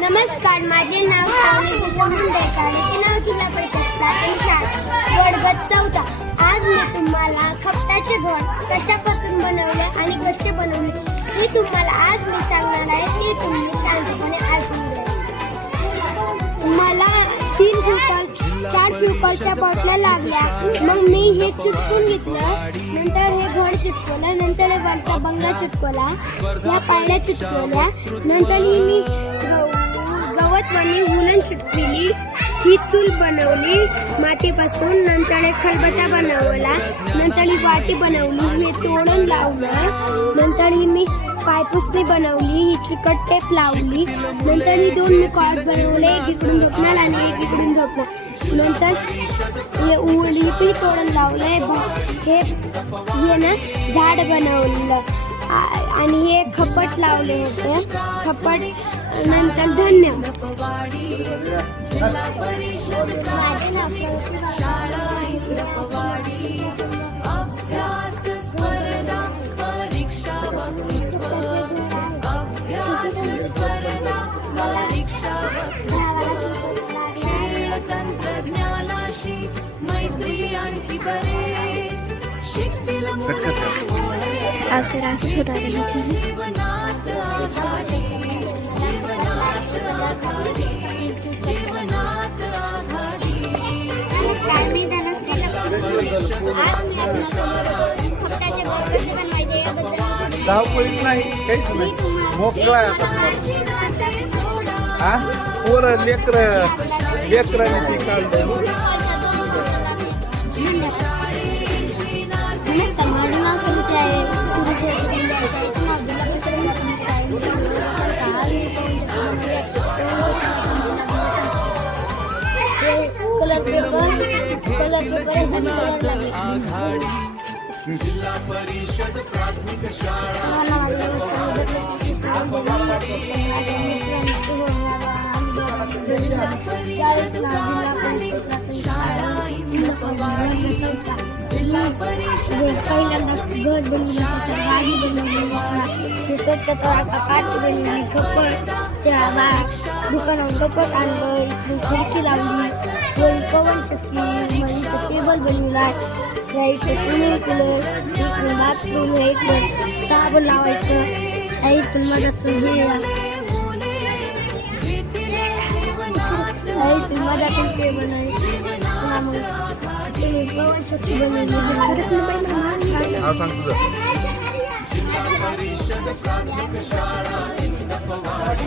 नमस्कार, माझे नाव श्रावणी भूषण देसाई, नाव जिल्हा परिषद प्राथमिक शाळा वडगत चौथा. आज मी तुम्हाला खपटाचे घड कशापासून बनवले आणि कसे बनवले हे तुम्हाला आज मी सांगणार आहे. ते तुम्ही शांतपणे ऐकून घ्या. मला 4 फ्युकलच्या बॉटल्या लागल्या. मग मी हे चिटकून घेतलं. नंतर हे घड चिटकवलं. नंतर हे वरचा बंगा चिटकवला. या पायऱ्या चिटकवल्या. नंतर ही मी गवतवाणी वुलन चिटकवली. ही चूल बनवली मातीपासून. नंतर एक खलबत्ता बनवला. नंतर ही वाटी बनवली. हे तोरण लावलं. नंतर ही मी पायपुसणी बनवली. ही चिकट टेप लावली. नंतर ही 2 मी कॉर्ड बनवले. एक इकडून झोपणार आणि एक इकडून झोपणार. नंतर हे तोरण लावलंय. हे ना झाड बनवलं आणि हे खपट लावले होते. खपट नंतर धन्यवाद. तंत्रज्ञानाशी मैत्री आणखी बरेच शिकतील अक्षरास सुधारली जीवनात आघाडी, जीवनात आघाडी, जीवनात आघाडी. धावपळीत नाही, काहीच नाही, मोकळा हा पोरं लेकरांनी ती काढलं. जिल्हा परिषद प्राथमिक शाळा जिल्हा परिषद प्राथमिक शाळा इंदपवाडी. जिल्हा परिषद घर बनवलं. गाडी बनवली. स्वच्छता काच बनवली. कपड त्या दुकानावर कपड आणलं. इथून खिडकी लावली. पवन चक्की टेबल बनवला. इकडे स्विमिंग पूल. इकडे बाथरूम. इकडे साबण लावायचं. इथून मधातून मधातून टेबल आहे. पवन चक्की बनवली. हा सांग तुझं. जिल्हा परिषद प्राथमिक शाळा इंदपवाडी.